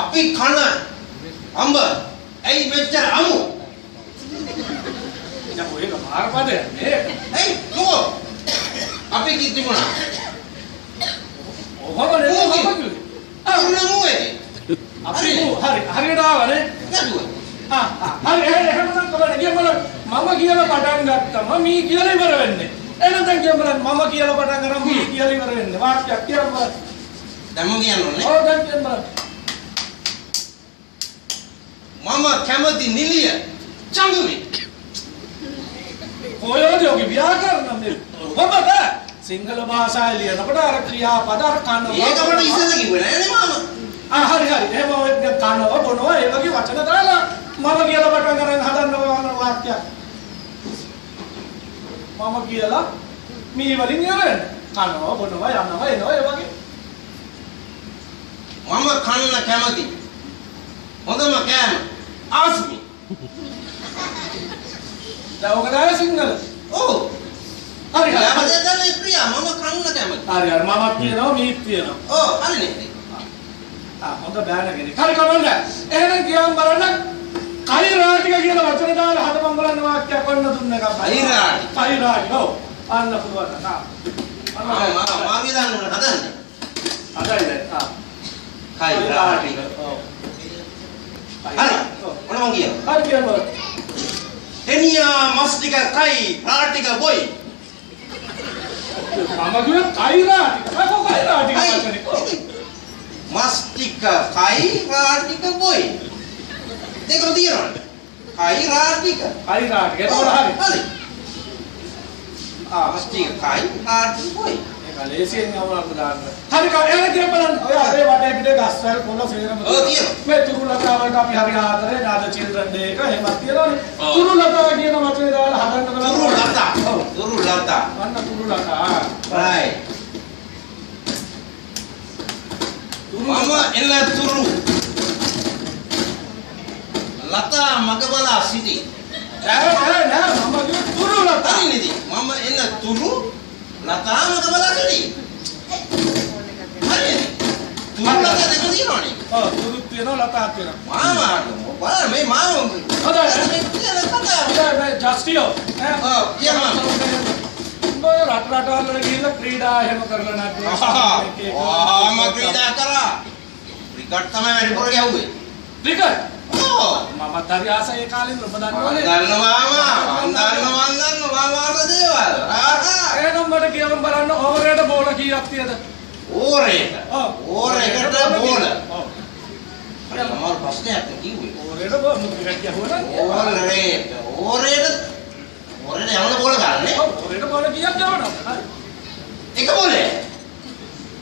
අපි කන අඹ ඇයි මෙච්චර අමු? දැන් ඔයක මාර්ගපදයක් නේ. ඇයි නෝ? අපි කිව්වුණා. ඔහොම නේ මොකක්ද? අරුණමුවේ. අපි හරියට ආවනේ. නේද? හරි එහෙනම් තමයි කියමල මම කියලා පටන් ගත්තම මී කියලා ඉවර වෙන්නේ. එහෙනම් කියමල මම කියලා පටන් ගන්න මී කියලා ඉවර වෙන්නේ. වාක්‍යයක් කියන්න බලන්න. දැන් මම කියන්නෝනේ. ඔව් දැන් කියන්න බලන්න. මම කැමති නිලිය චංගුමි. කොහොමද ඔගේ ව්‍යාකරණ මේ ඔබද සිංහල භාෂාවේ ලියනකොට අර ක්‍රියාපද අර කනවා. ඒකවට ඉස්සෙල්ලා කිව්වේ නෑනේ මාමා. හරි එහෙම ඔය කනවා බොනවා ඒ වගේ වචන දාලා මම කියලා පටන් ගන්න හදන්න ඕන වාක්‍යයක්. මම කියලා මේ වලින් යවන්න. කනවා බොනවා යනවා එනවා ඒ වගේ. මම කන්න කැමති. හොඳම කෑම ආස්මි. දැන් ඔක තමයි සිංහල. ඔව්. හරි අපදේ ප්‍රියා මම කන්න කැමති. හරි මමත් කියනවා මීත් කියනවා. ඔව් හරිනේ. හොඳ බෑනගෙන. හරි කවන්න. එහෙනම් කියන්න බලන්න කෛරාටික කියන වචන දාලා හදපන් බලන්න වාක්‍යයක් වන්න දුන්න එක. කෛරාටි. ඔව්. අන්න පුළුවන්. මාගේ දාන්න ඕන හදන්නේ. හදයිද? කෛරාටි. ඔව්. හරි. මොන මං කියනවා? හරි කියන්න බලන්න. එනියා මස් ටික කයි රාටික බොයි. මම කිව්වේ කෛරාටික. මොකෝ කෛරාටික වචනේ. මස් ටික කයි රාටික බොයි. දෙකම තියෙනවද? කයි රාටික. කෛරාටික. එතකොට හරි. හරි. මස් ටික කයි රාටික බොයි. ඒක ලේසියෙන් යවන්න දාන්න. හරි එහෙනම් කියන්න බලන්න. ඔය අපේ වටේ පිටේ ගස්වැල් කොළ සේරම තියෙනවා. මේ තුරුලතා වලට අපි හරි ආදරේ නාද චිල්ඩ්‍රන් ඩේ එක එහෙමත් තියෙනවනේ. තුරුලතා කියන වචනේ දාලා හදන්න බලන්න. තුරුලතා. ඔව්. තුරුලතා. අන්න තුරුලතා. right. මම එන තුරු ලතා මගබලා සිටි. නෑ මම කිව්වේ තුරුලතා. හරිනේ. මම එන තුරු ලතා මගබලා සිටි. හරිනේ. තුරුලතා දෙක තියෙනවනේ. ඔව් තුරුත් තියෙනවා ලතාත් තියෙනවා. මාමා බලන්න මේ මාමා හොඳයි. මේ ජස්ටියෝ ඔව් කියනවා. ඔය රටවල් වල ගිහිල්ලා ක්‍රීඩා එහෙම කරලා නැත්නම් මම ක්‍රීඩා කරා. ක්‍රිකට් තමයි වැඩිපුර ගැහුවේ. ක්‍රිකට්? ඔව්. මමත් හරි ආසයි ඒ කාලේ ඉඳලා ඔබ දන්නවනේ. දන්නවා මාමා දේවල්. එහෙනම් මට කියන්න බලන්න ඕවරේට බෝල කීයක් තියද? ඕරේට. ඔව්. ඕරේකට බෝල. ඔව්. අර ළමයි ප්‍රශ්නයක් කිව්වේ. ඕවරේට බෝල ක්‍රිකට් ගහුවා නම් ඕරේට යවන බෝල ගන්නනේ. ඔව් ඕවරේට බෝල කීයක් ගවනවා? හරි. එක බෝලේ.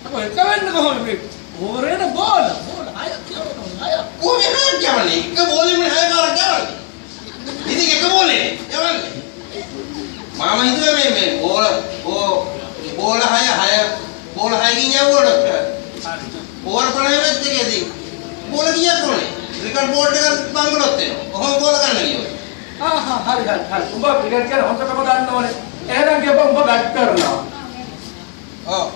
අපෝ එක වෙන්න කොහොමද මේ? ඕවරේට බෝල අය කියනවා අය. කොහේ නෑ කියන්නේ. එක බෝලෙම නෑ කාරක් යවන්නේ. ඉතින් එක බෝලේ යවන්නේ. මාම හිතුවේ මේ බෝල හයකින් යවුවොත් හරි. ඕවර් 50 එකේදී බෝල කීයක් ඕනේ? ක්‍රිකට් බෝඩ් එකක් බංගලොත් එනවා. කොහොම බෝල ගන්න කියනවා. හරි. උඹ ක්‍රිකට් කියන හොඳටම දන්නවනේ. එහෙනම් කියපන් උඹ බැට් කරනවා. ඔව්.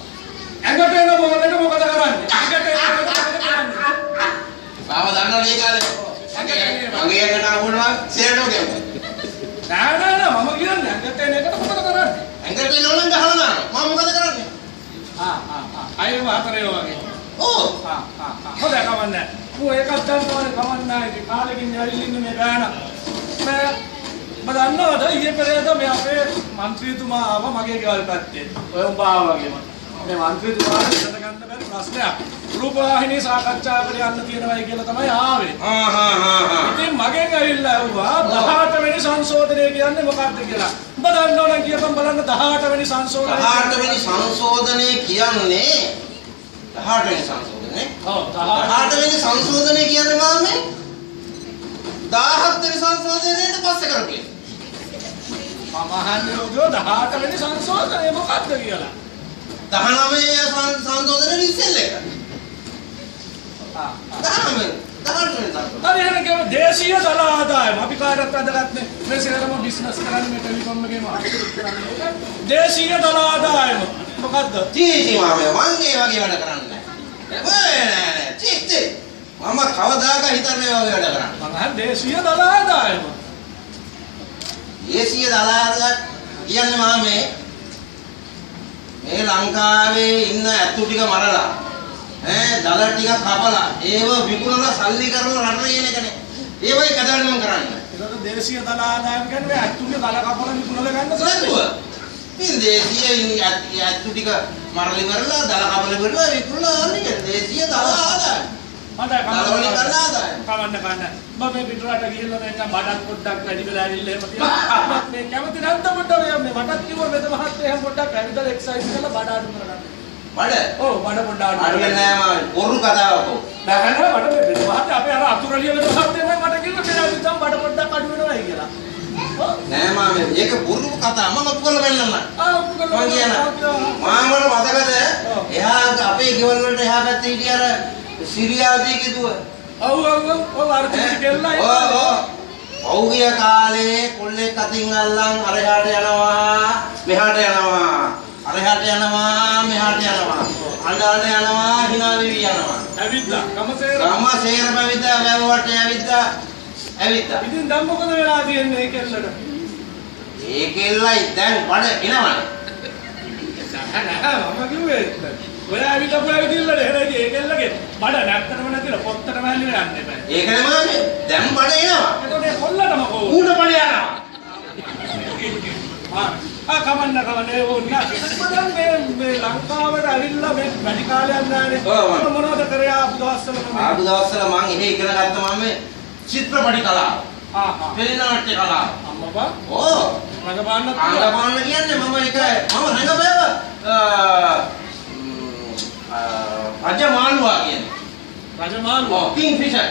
ඇඟට එන බෝල් එක මොකද කරන්නේ? ක්‍රිකට් එක මොකද කරන්නේ? මාම දන්නවනේ ඒ කාලේ. මගේ එකට ආවොනවා සේරටෝ කියනවා. නෑ මම කියන්නේ ඇඟට එන එකට මොකද කරන්නේ? ඇඟට එනවනම් ගහලා දානවා. මම මොකද කරන්නේ? අයව හතරේ වගේ. ඔව්. හොඳයි කවන්නේ. ඌ එකක් දන්නවනේ කවන්නේ ඉතින් කාලෙකින් ඇවිල්ලා ඉන්නේ මේ ගාන. මම දන්නවද ඊයේ පෙරේද මේ අපේ മന്ത്രിතුමා ආව මගේ ගෙවල් පැත්තේ. ඔය උඹ ආවා වගේම. මේ മന്ത്രിතුමාට ඉඳ ගන්න බැරි ප්‍රශ්නයක්. රූපවාහිනී සාකච්ඡාවකට යන්න තියෙනවයි කියලා තමයි ආවේ. ඉතින් මගෙන් ඇවිල්ලා ඇහුවා 18 වෙනි සංශෝධනය කියන්නේ මොකක්ද කියලා. උඹ දන්නවනම් කියපන් බලන්න 18 වෙනි සංශෝධනය. 18 වෙනි සංශෝධනය කියන්නේ 18 වෙනි සංශෝධනය. ඔව් 18 වෙනි සංශෝධනය කියන්නේ මාමේ 17 වෙනි සංශෝධනයට පස්සේ කරපේ. මම අහන්නේ 18 වෙනි සංශෝධනය මොකක්ද කියලා. 19 සංශෝධනයේ ඉස්සෙල්ල එක. 19 හරි එහෙනම් කියමු දේශීය දල ආදායම. අපි කාටවත් වැදගත් නේ. මේ සියලුම බිස්නස් කරන්නේ මේ ටෙලිකොම් එකේම කරන්නේ. දේශීය දල ආදායම මොකද්ද? මාමේ මං ඒ වගේ වැඩ කරන්නේ නැහැ. නෑ. චිත්ති. මම කවදාක හිතන්නේ වගේ වැඩ කරන්නේ. මං අහන්නේ දේශීය දල ආදායම. දේශීය දල ආදායම කියන්නේ මාමේ මේ ලංකාවේ ඉන්න ඇතු ටික මරලා දල ටික කපලා ඒව විකුණලා සල්ලි කරලා රට කියන එකනේ. ඒවයි කඩන්නම කරන්නේ. ඒකට දේශීය දල ආදායම කියන්නේ ඇතුන්ගේ දල කපලා විකුණලා ගන්න සල්ලි. මේ දේශීය ඇතු ටික මරලි කරලා දල කපලා විකුණලා අරන්නේ දේශීය දල ආදායම. මට කමන්න මම මේ පිටරට ගිහිල්ලා නැත්නම් බඩක් පොඩ්ඩක් වැඩි වෙලා ඇවිල්ලා එහෙම තියලා මේ කැමති නැද්ද පොඩ්ඩක් මේ මටත් කිව්වා මෙතන මහත්තයා එහෙම පොඩ්ඩක් ඇවිල්ලා එක්සර්සයිස් කරලා බඩ අඩු කරගන්න. බඩ? ඔව් බඩ පොඩ්ඩක් අඩු වෙන්නේ නැහැ මම බොරු කතාවක් ඔව්. නෑ මට මේ මහත්තයා අපේ අර අතුරලිය වෙන මහත්තයා මට කිව්වා මෙයා විතර බඩ පොඩ්ඩක් අඩු වෙනවායි කියලා. නෑ මාමේ ඒක බොරු කතා මම ඔප්පු කරලා වෙන්නම. ඔප්පු කරලා මම මතකද එහා අපේ ගෙවල් වලට එහා පැත්තේ හිටිය අර සිරියාදී කිදුව. ඔව් අර්ජුන කෙල්ලයි. ඔව්ගේ කාලේ කොල්ලෙක් අතින් අල්ලන් අරහාට යනවා මෙහාට යනවා අරහාට යනවා මෙහාට යනවා අඬාට යනවා hina වෙවි යනවා. ඇවිද්දා කමසේර පැවිද්දා වැව්වට ඇවිද්දා. ඉතින් දැන් මොකද වෙලා තියෙන්නේ ඒ කෙල්ලට? ඒ කෙල්ලයි දැන් බඩ එනවනේ. මම කිව්වේ ඔයා ඇවිල්ලා පොළවිදිල්ලට එරේදී ඒ කෙල්ලගේ බඩ නැත්තටම නැතිලා පොත්තටම හැල්ලිලා යන්න එපා. ඒකනේ මානේ දැන් බඩ එනවා. එතකොට ඒ කොල්ලටම කොහොමද? ඌට බඩ යනවා. කමන්න ඕන්න. මම මේ ලංකාවට ඇවිල්ලා මේ වැඩි කාලයක් නෑනේ. මොනවද කරේ ආපු දවස්වල මම? ආපු දවස්වල මම ඉන්නේ ඉගෙන ගත්තා මම චිත්‍රපටි කලාව. පෙරනාට්‍ය කලාව. අම්මපා? ඕ. රංගපාන්න කියන්නේ මම ඒක මම රංගපෑව රජමාළුවා කියන්නේ. රජමාළුවා. ඔව් කිංෆිෂර්.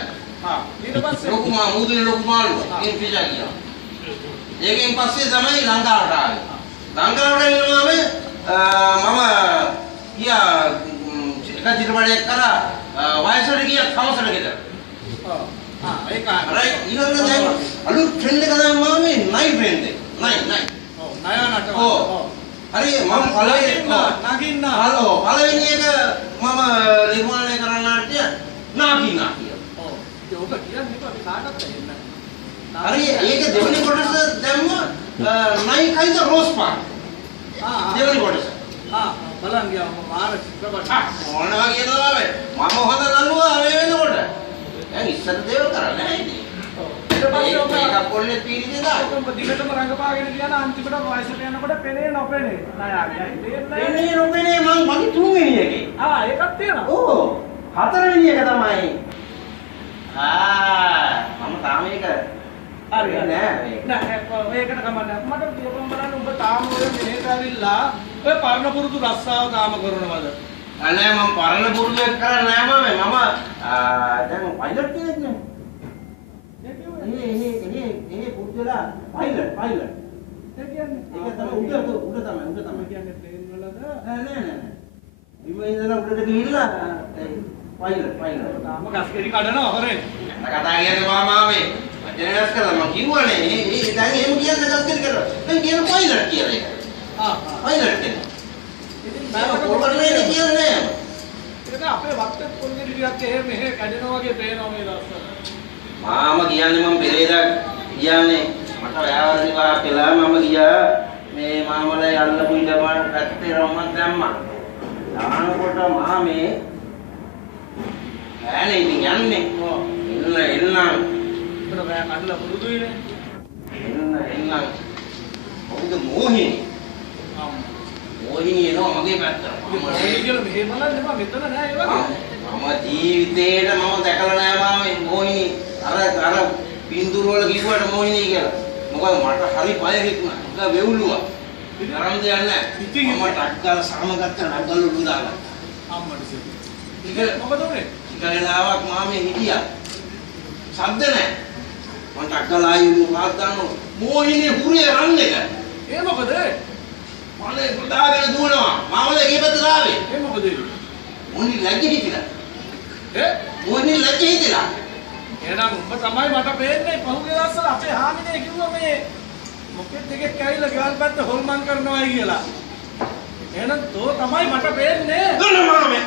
ඊට පස්සේ ලොකු මාළුවා කිංෆිෂර් කියනවා. ඒකෙන් පස්සේ තමයි ලංකාවට ආවේ. ලංකාවට එනවා මම ගියා එක චිත්‍රපටයක් කරා වයසට ගියා කවසට ගෙදර. ඒක රයිට් ඊළඟ දැන් අලුත් ට්‍රෙන්ඩ් එක තමයි මාමේ නයි ට්‍රෙන්ඩ් එක. නයි. ඔව් නයනට. ඔව්. හරි මම පළවෙනි නගින්න. හලෝ පළවෙනි එක මම නිර්මාණය කරන්න ආටිය නගින්න කියලා. ඔව්. ඒක කියන්නේ අපි කාටවත් දෙන්නේ නැහැ. හරි ඒක දෙවෙනි කොටස දැම්ම නයි කයිද රෝස් පාට. දෙවෙනි කොටස. බලන්න ගියා මම මාර චිත්‍රපට. මොනවා කියනවා මේ? මම හොඳ නළුවා මේ වෙනකොට. දැන් ඉස්සර දේවල් කරන්නේ නැහැ ඉතින්. ඒක කොල්ලේ පීරිද දාලා ඔක දිගටම රංගපාගෙන කියන අන්තිමට වයසට යනකොට පෙනේ නොපෙනේ නෑ පෙනේ නොපෙනේ මගේ තුන්වෙනි එකේ ඒකක් තියෙනවා ඕ හතරවෙනි එක තමයි මම තාම ඒක හරි නෑ මේකට කමන්නේ මට කියපම් බලන්න ඔබ තාම ඔය මෙහෙට ඇවිල්ලා ඔය පරණ පුරුදු රස්සාව තාම කරනවද නෑ මම පරණ පුරුදු එක කරන්නේ නෑ මම දැන් පයිලට් කෙනෙක් නේ ඒ පුදුලා පයිලට් ඒ කියන්නේ ඒක තමයි උඩ තමයි කියන්නේ ප්ලේන් වලද නෑ ඉතින් ඉඳලා උඩට ගිහිල්ලා පයිලට් තාම ගස්කෙරි කඩනවා හොරේ කතා කියන්නේ මාමේ වචනයක් කරලා මම කිව්වනේ ඒ දැන් එහෙම කියන්නේ ගස්කෙරි කරා දැන් කියන පයිලට් කියලා ඒක පයිලට් කෙනෙක් ඉතින් මම පොල්කරනේ කියන්නේ ඒක අපේ වත්තේ පොල්ගෙරි ටිකක් එහෙම මෙහෙ කැඩෙනවා වගේ පේනවා මේ දවස්වල මාම කියන්නේ මම පෙරේදා කියන්නේ මට ඔයාලා විවාහ කළා මම ගියා මේ මාමලා යල්ලපු ඉඩම පැත්තේ රොම්මක් දැම්මා දානකොට මාමේ ඈනේ ඉතින් යන්නේ එන්න උඩ බෑ කඩලා පුරුදුයිනේ එන්න මොකද මොහිනී එනවා මගේ පැත්තට මොහිනී කියලා මෙහෙ බලන්න එපා මෙතන නෑ ඒ වගේ මම ජීවිතේට මම දැකලා නෑ මාමේ මොහිනී අර පින්දුර වල කිව්වට මොහිනී කියලා. මොකද මට හරි බය හිතුණා. ඒක වෙවුලුවා. තරම් දෙයක් නැහැ. ඉතින් මම ටක් ගාලා සාම ගත්ත නගල් උඩු දාලා. අම්මට සිද්ධ. ඒක මොකද උනේ? ඊගලලාවක් මාමේ හිටියා. ශබ්ද නැහැ. මම ටක් ගාලා ආයෙ මාත් දානවා. මොහිනී පුරේ රන් එක. ඒ මොකද? මම පුදාගෙන දුවනවා. මාමලා ගේ පැත්තට ආවේ. ඒ මොකද? මොහිනී ලැජ්ජ හිතිලා. මොහිනී ලැජ්ජ හිතිලා. එහෙනම් උඹ තමයි මට පේන්නේ පහුගිය දවස්වල අපේ හාමිනේ කිව්වා මේ මොකෙත් එකෙක් ඇවිල්ලා ගෙවල් පැත්ත හොල්මන් කරනවායි කියලා. එහෙනම් තෝ තමයි මට පේන්නේ. දුන්න මාමේ.